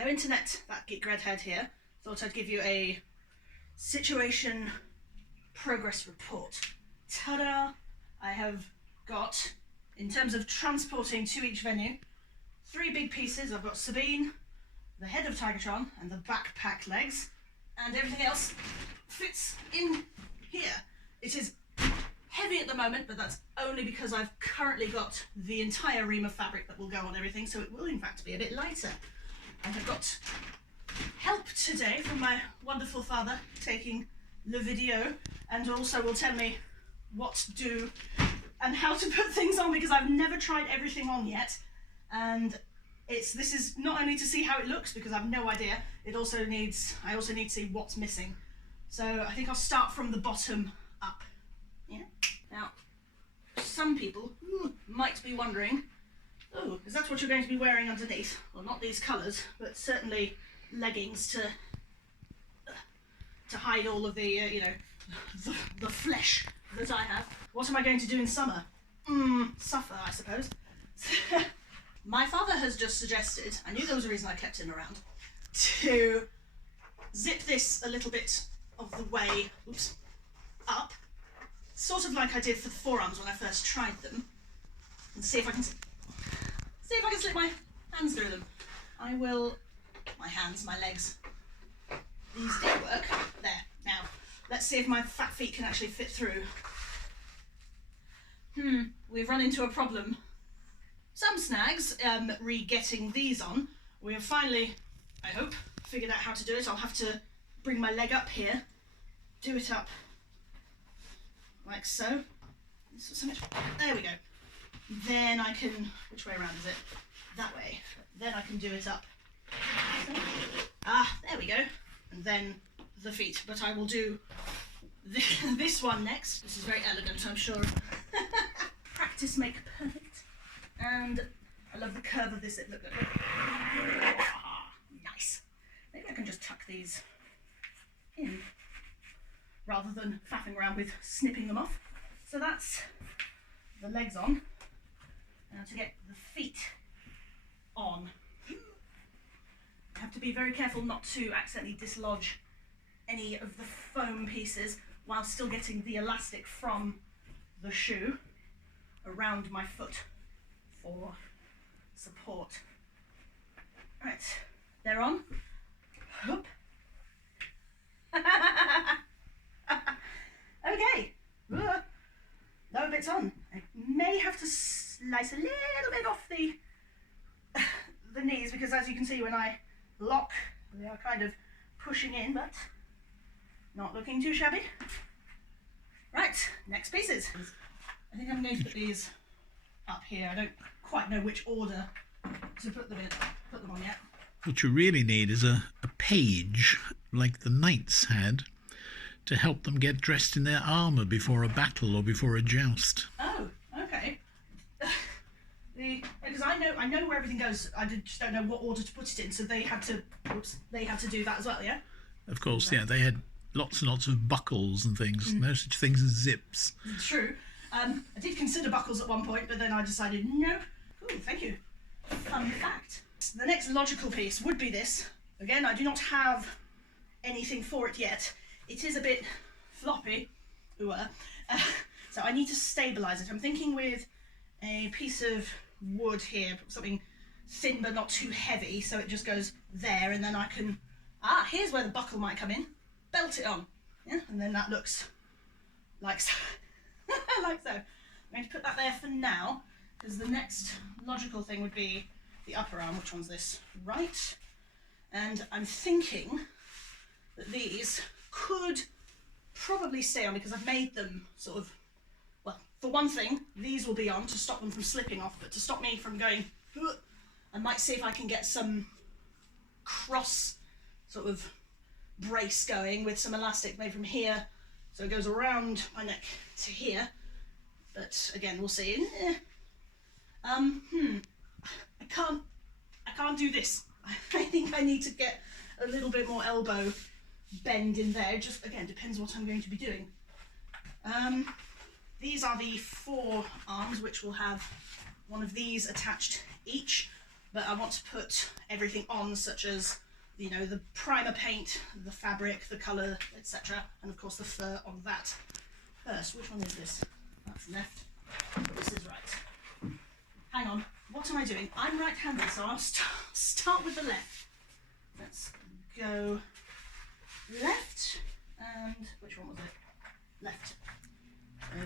Hello internet, that geek redhead here. Thought I'd give you a situation progress report. Ta-da! I have got, in terms of transporting to each venue, 3 big pieces. I've got Sabine, the head of Tigatron, and the backpack legs, and everything else fits in here. It is heavy at the moment, but that's only because I've currently got the entire ream of fabric that will go on everything, so it will in fact be a bit lighter. I have got help today from my wonderful father taking the video, and also will tell me what to do and how to put things on, because I've never tried everything on yet, and this is not only to see how it looks, because I have no idea, I also need to see what's missing. So I think I'll start from the bottom up. Yeah. Now, some people might be wondering, oh, is that what you're going to be wearing underneath? Well, not these colours, but certainly leggings to hide all of the, the flesh that I have. What am I going to do in summer? Suffer, I suppose. My father has just suggested, I knew there was a reason I kept him around, to zip this a little bit of the way, up, sort of like I did for the forearms when I first tried them, and see if I can slip my hands through them. My legs. These did work. There. Now, let's see if my fat feet can actually fit through. We've run into a problem. Some snags, re-getting these on. We have finally, I hope, figured out how to do it. I'll have to bring my leg up here, do it up like so. There we go. Then I can, which way around is it? That way. Then I can do it up. There we go. And then the feet. But I will do this one next. This is very elegant, I'm sure. Practice make perfect. And I love the curve of this. Look. Nice. Maybe I can just tuck these in rather than faffing around with snipping them off. So that's the legs on. Now to get the feet on. I have to be very careful not to accidentally dislodge any of the foam pieces while still getting the elastic from the shoe around my foot for support. Right, they're on. Hoop. Okay. No bits on. I may have to slice a little bit off the knees, because as you can see when I lock, they are kind of pushing in, but not looking too shabby. Right, next pieces. I think I'm going to put these up here. I don't quite know which order to put them on yet. What you really need is a page, like the knights had, to help them get dressed in their armour before a battle or before a joust. Oh, okay. Because I know where everything goes. I just don't know what order to put it in. So they had to do that as well, yeah. Of course, yeah. They had lots and lots of buckles and things. No such things as zips. It's true. I did consider buckles at one point, but then I decided no. Cool, thank you. Fun fact. The next logical piece would be this. Again, I do not have anything for it yet. It is a bit floppy, so I need to stabilise it. I'm thinking with a piece of wood here, something thin but not too heavy, so it just goes there, and then I can, here's where the buckle might come in, belt it on, yeah? And then that looks like so. Like so. I'm going to put that there for now, because the next logical thing would be the upper arm. Which one's this? Right. And I'm thinking that these could probably stay on, because I've made them sort of, well, for one thing, these will be on to stop them from slipping off, but to stop me from going, I might see if I can get some cross sort of brace going with some elastic made from here, so it goes around my neck to here. But again, we'll see. I can't do this. I think I need to get a little bit more elbow bend in there. Just again, depends what I'm going to be doing. These are the 4 arms, which will have one of these attached each. but I want to put everything on, such as, you know, the primer paint, the fabric, the colour, etc., and of course the fur on that. First, which one is this? That's left. This is right. Hang on, what am I doing? I'm right-handed, so I'll start with the left. Let's go left, and which one was it? Left.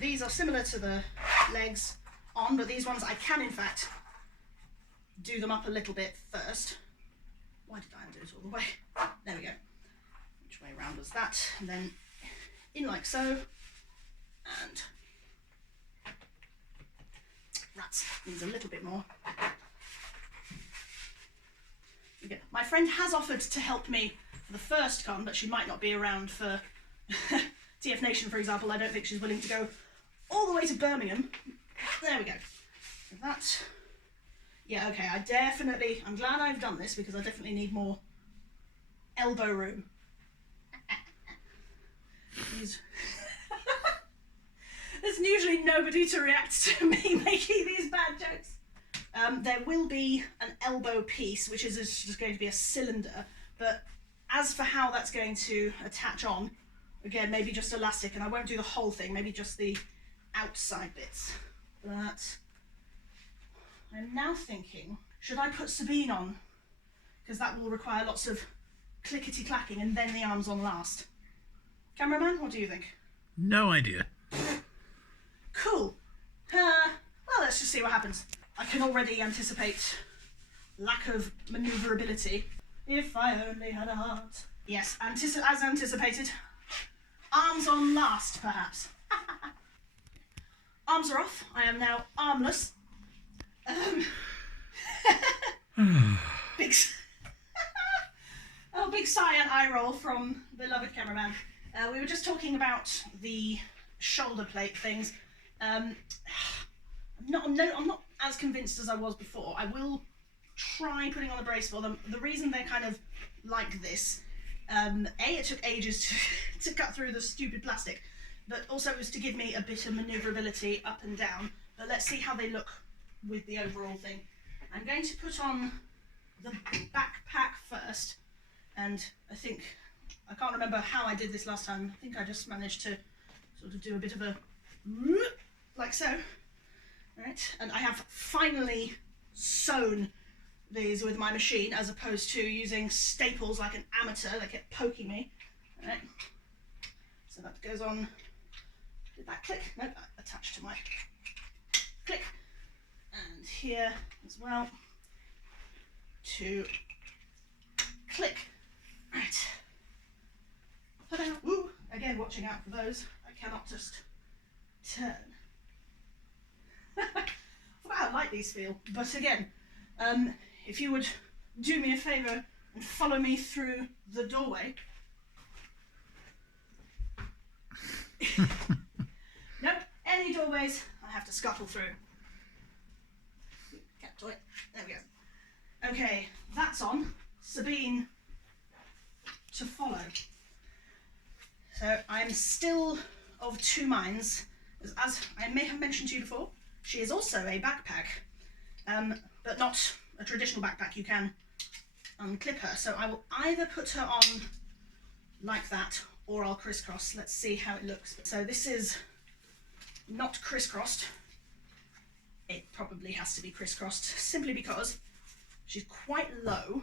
These are similar to the legs on, but these ones I can in fact do them up a little bit first. Why did I undo it all the way? There we go. Which way round was that? And then in like so, and rats, needs a little bit more. Okay. My friend has offered to help me for the first con, but she might not be around for TF Nation, for example. I don't think she's willing to go all the way to Birmingham. There we go. So that, yeah, okay, I'm glad I've done this, because I definitely need more elbow room. There's usually nobody to react to me making these bad jokes. There will be an elbow piece, which is just going to be a cylinder, but as for how that's going to attach on, again, maybe just elastic, and I won't do the whole thing, maybe just the outside bits. But I'm now thinking, should I put Sabine on? Because that will require lots of clickety-clacking, and then the arms on last. Cameraman, what do you think? No idea. Cool. Well, let's just see what happens. I can already anticipate lack of manoeuvrability. If I only had a heart. Yes, as anticipated. Arms on last, perhaps. Arms are off. I am now armless. Big sigh and eye roll from beloved cameraman. We were just talking about the shoulder plate things. I'm not as convinced as I was before. I will try putting on a brace for them. The reason they're kind of like this, it took ages to cut through the stupid plastic, but also it was to give me a bit of manoeuvrability up and down. But let's see how they look with the overall thing. I'm going to put on the backpack first, and I can't remember how I did this last time. I think I just managed to sort of do a bit of a like so. Right, and I have finally sewn these with my machine, as opposed to using staples like an amateur that kept poking me. All right, so that goes on. Did that click? No, that attached to my click. And here as well to click. Right. Woo! Again, watching out for those. I cannot just turn. I like these feel, but again, if you would do me a favour and follow me through the doorway. Nope, any doorways I have to scuttle through. Cat toy. There we go. Okay, that's on. Sabine to follow. So I'm still of two minds, as I may have mentioned to you before. She is also a backpack, but not a traditional backpack. You can unclip her. So I will either put her on like that, or I'll crisscross. Let's see how it looks. So this is not crisscrossed. It probably has to be crisscrossed, simply because she's quite low.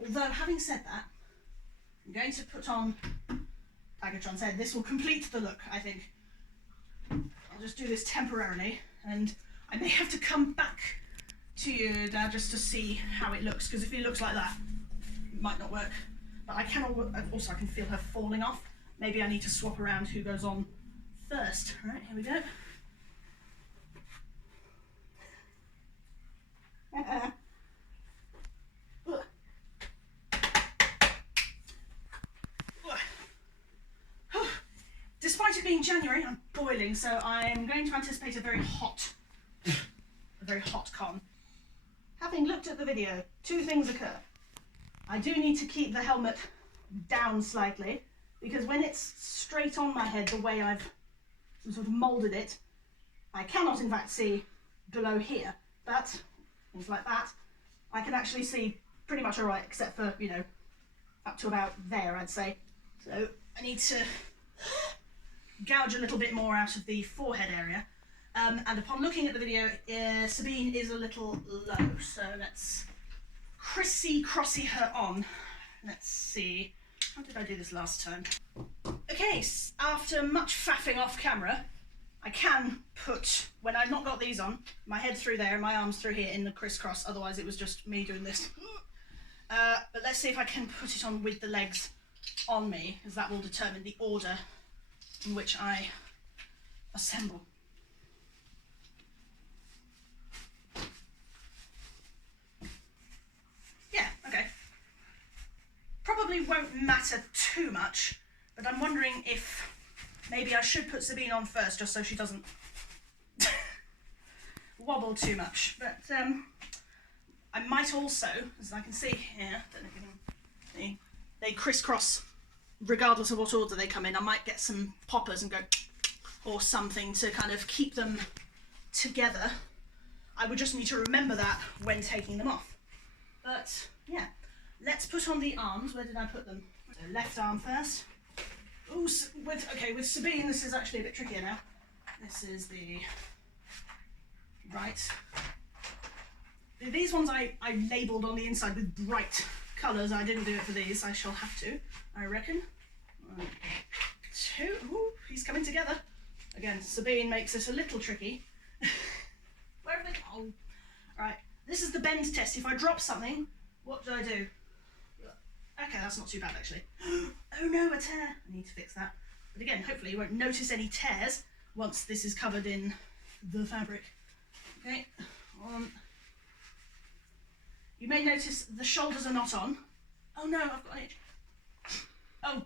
Although, having said that, I'm going to put on Tigatron's head. This will complete the look, I think. I'll just do this temporarily, and I may have to come back to you, Dad, just to see how it looks, because if it looks like that, it might not work. But I can also, I can feel her falling off. Maybe I need to swap around who goes on first. All right, here we go. Despite it being January, I'm boiling, so I'm going to anticipate a very hot con. Having looked at the video, two things occur. I do need to keep the helmet down slightly, because when it's straight on my head the way I've sort of moulded it, I cannot in fact see below here, but things like that. I can actually see pretty much alright, except for, you know, up to about there, I'd say. So I need to gouge a little bit more out of the forehead area. And upon looking at the video, Sabine is a little low, so let's crossy her on. Let's see, how did I do this last time? Okay, after much faffing off camera, I can put, when I've not got these on, my head through there and my arms through here in the crisscross, otherwise it was just me doing this. But let's see if I can put it on with the legs on me, because that will determine the order in which I assemble. Yeah, okay. Probably won't matter too much, but I'm wondering if maybe I should put Sabine on first, just so she doesn't wobble too much. But I might also, as I can see here, don't know if you can see, they crisscross regardless of what order they come in. I might get some poppers and go, or something to kind of keep them together. I would just need to remember that when taking them off. But yeah, let's put on the arms. Where did I put them? So left arm first. Ooh, with Sabine, this is actually a bit trickier now. This is the right. These ones I labelled on the inside with bright colours. I didn't do it for these. I shall have to, I reckon. 1, 2. Ooh, he's coming together. Again, Sabine makes it a little tricky. Where have they gone? Oh. Right, this is the bend test. If I drop something, what do I do? Okay, that's not too bad actually. Oh no, a tear. I need to fix that. But again, hopefully you won't notice any tears once this is covered in the fabric. Okay, you may notice the shoulders are not on. Oh no, I've got an itch. Oh,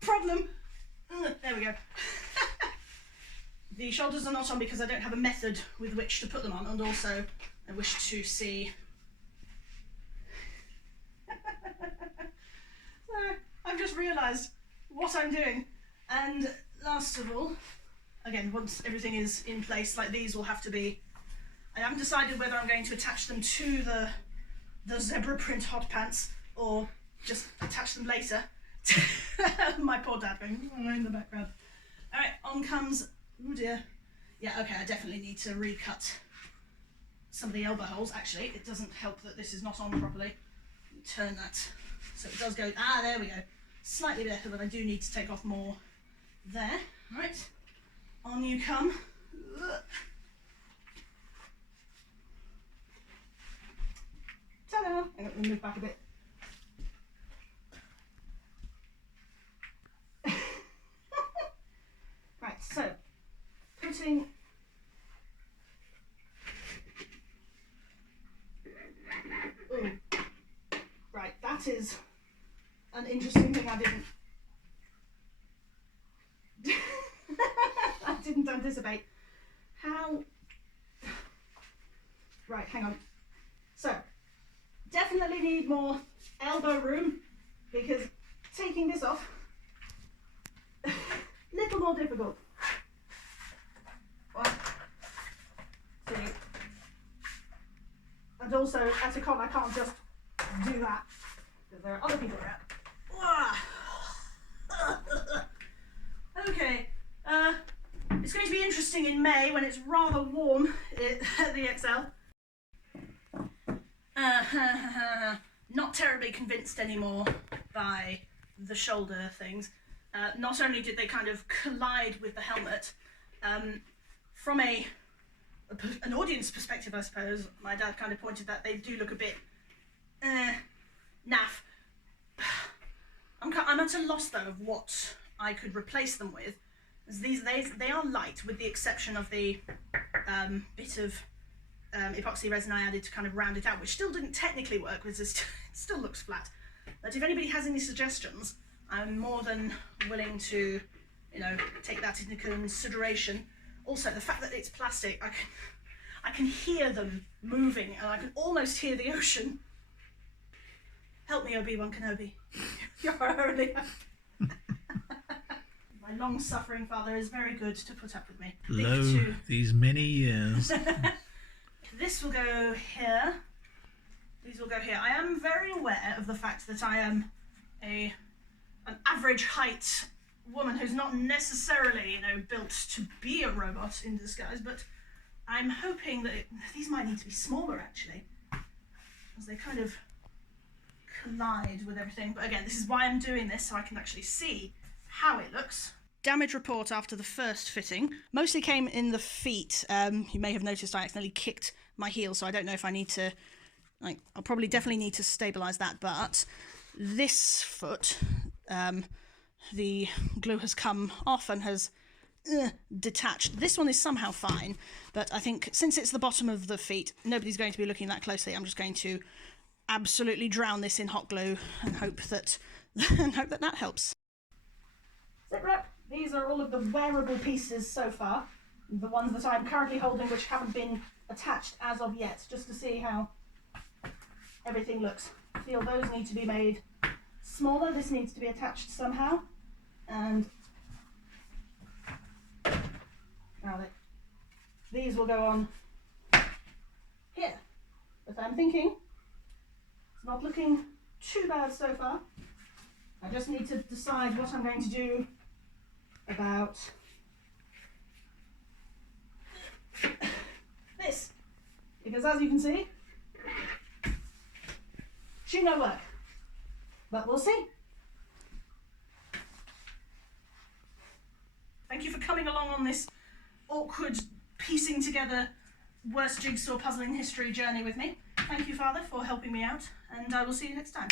problem. There we go. The shoulders are not on because I don't have a method with which to put them on, and also I wish to see. So I've just realised what I'm doing, and last of all, again, once everything is in place, like these will have to be, I haven't decided whether I'm going to attach them to the zebra print hot pants or just attach them later. My poor dad going in the background. Alright, on comes, oh dear. Yeah, okay, I definitely need to recut some of the elbow holes. Actually, it doesn't help that this is not on properly. Turn that so it does go, there we go. Slightly better, but I do need to take off more there. Right, on you come. Ta-da! I'm going to move back a bit. Right, so putting right, that is an interesting thing I didn't anticipate. How right, hang on. So definitely need more elbow room because taking this off little more difficult. 1, 2, and also at a con I can't just do that because there are other people around. Okay, it's going to be interesting in May when it's rather warm at the XL. Not terribly convinced anymore by the shoulder things. Not only did they kind of collide with the helmet, from an audience perspective, I suppose, my dad kind of pointed that they do look a bit naff. I'm at a loss though of what I could replace them with. As they are light, with the exception of the bit of epoxy resin I added to kind of round it out, which still didn't technically work because it still looks flat. But if anybody has any suggestions, I'm more than willing to, you know, take that into consideration. Also, the fact that it's plastic, I can hear them moving, and I can almost hear the ocean. Help me, Obi-Wan Kenobi. You're only. My long-suffering father is very good to put up with me. Lo, these many years. This will go here. These will go here. I am very aware of the fact that I am an average height woman who's not necessarily, you know, built to be a robot in disguise, but I'm hoping that these might need to be smaller actually, as they kind of collide with everything. But again, this is why I'm doing this, so I can actually see how it looks. Damage report after the first fitting. Mostly came in the feet. You may have noticed I accidentally kicked my heel, so I don't know if I need to, like, I'll probably definitely need to stabilise that, but this foot, the glue has come off and has detached. This one is somehow fine, but I think since it's the bottom of the feet, nobody's going to be looking that closely. I'm just going to absolutely drown this in hot glue and hope that that helps. Zip wrap. These are all of the wearable pieces so far, the ones that I'm currently holding which haven't been attached as of yet, just to see how everything looks. I feel those need to be made smaller. This needs to be attached somehow, and now these will go on here. But I'm thinking it's not looking too bad so far. I just need to decide what I'm going to do about this, because as you can see, should no work, but we'll see. Thank you for coming along on this awkward piecing together worst jigsaw puzzle in history journey with me. Thank you, Father, for helping me out, and I will see you next time.